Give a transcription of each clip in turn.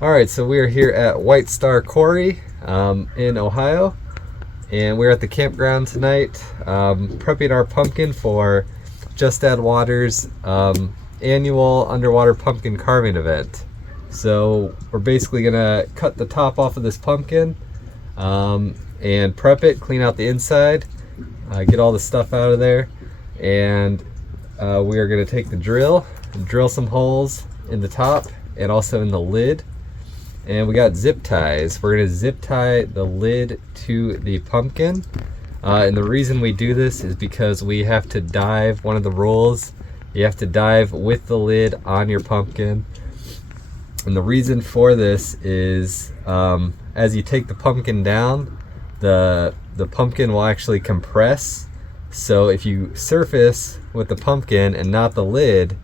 Alright, so we are here at White Star Quarry in Ohio, and we're at the campground tonight prepping our pumpkin for Just Add Water's annual underwater pumpkin carving event. So we're basically gonna cut the top off of this pumpkin and prep it, clean out the inside, get all the stuff out of there, and we are gonna take the drill and drill some holes in the top and also in the lid. And we got zip ties. We're gonna zip tie the lid to the pumpkin. And the reason we do this is because we have to dive, one of the rules, you have to dive with the lid on your pumpkin. And the reason for this is as you take the pumpkin down, the pumpkin will actually compress. So if you surface with the pumpkin and not the lid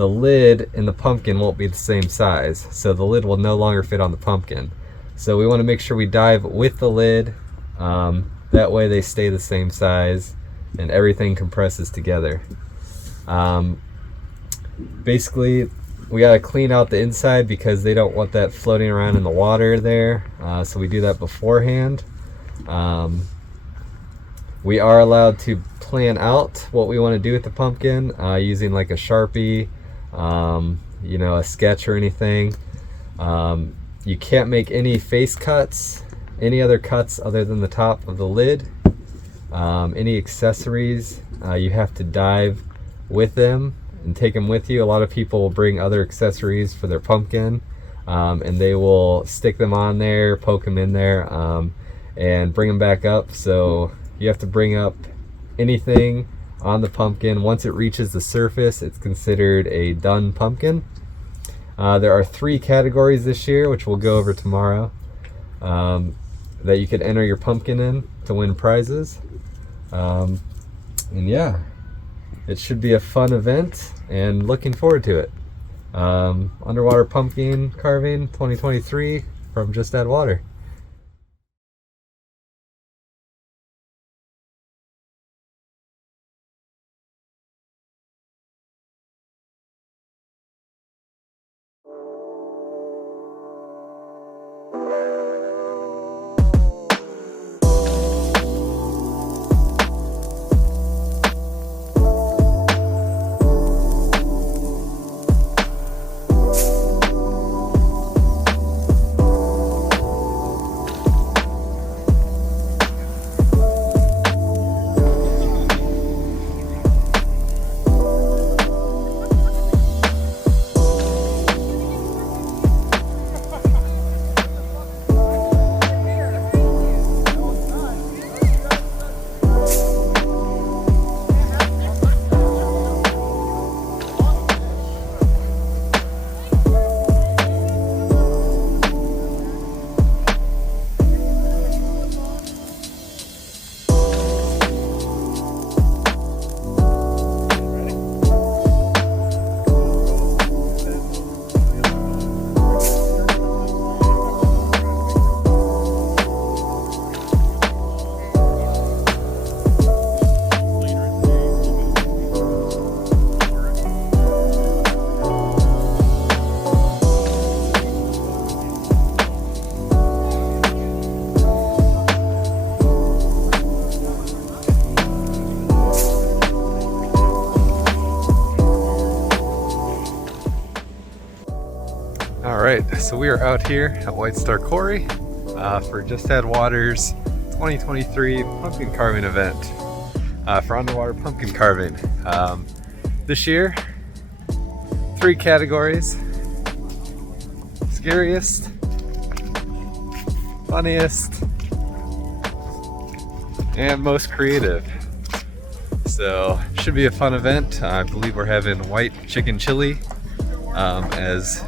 in the pumpkin won't be the same size. So the lid will no longer fit on the pumpkin. So we want to make sure we dive with the lid. That way they stay the same size and everything compresses together. Basically, we got to clean out the inside because they don't want that floating around in the water there. So we do that beforehand. We are allowed to plan out what we want to do with the pumpkin using like a Sharpie, a sketch or anything. You can't make any face cuts, any other cuts other than the top of the lid. Any accessories, you have to dive with them and take them with you. A lot of people will bring other accessories for their pumpkin, and they will stick them on there, poke them in there, and bring them back up. So you have to bring up anything on the pumpkin. Once it reaches the surface, it's considered a done pumpkin. There are 3 categories this year, which we'll go over tomorrow, that you could enter your pumpkin in to win prizes. And yeah, it should be a fun event and looking forward to it. Underwater pumpkin carving 2023 from Just Add Water. Alright, so we are out here at White Star Quarry for Just Add Water's 2023 pumpkin carving event for underwater pumpkin carving. This year, 3 categories: scariest, funniest, and most creative. So should be a fun event. I believe we're having white chicken chili as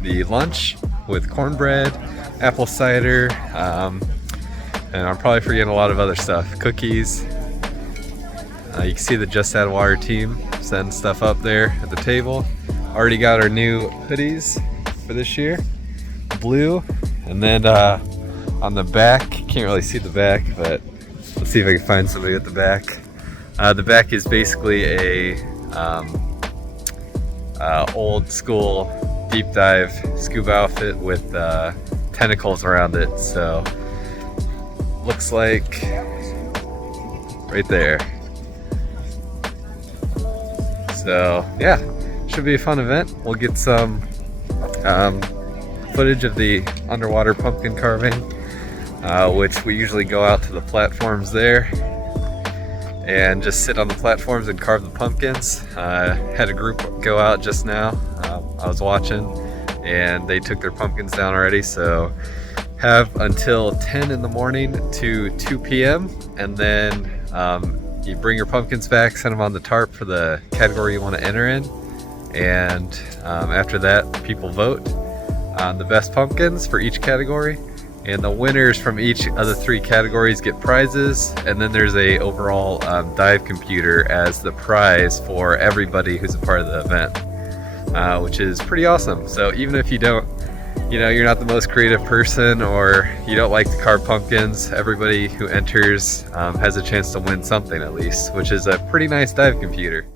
the lunch with cornbread, apple cider, and I'm probably forgetting a lot of other stuff. Cookies. You can see the Just Add Water team setting stuff up there at the table. Already got our new hoodies for this year, blue, and then on the back, can't really see the back, but let's see if I can find somebody at the back. The back is basically a old school deep dive scuba outfit with tentacles around it. So looks like right there. So yeah, should be a fun event. We'll get some footage of the underwater pumpkin carving, which we usually go out to the platforms there and just sit on the platforms and carve the pumpkins. Had a group go out just now. I was watching and they took their pumpkins down already, so have until 10 in the morning to 2 p.m. and then you bring your pumpkins back, send them on the tarp for the category you want to enter in, and after that people vote on the best pumpkins for each category, and the winners from each of the 3 categories get prizes, and then there's a overall dive computer as the prize for everybody who's a part of the event, which is pretty awesome. So even if you don't, you're not the most creative person, or you don't like to carve pumpkins, everybody who enters has a chance to win something at least, which is a pretty nice dive computer.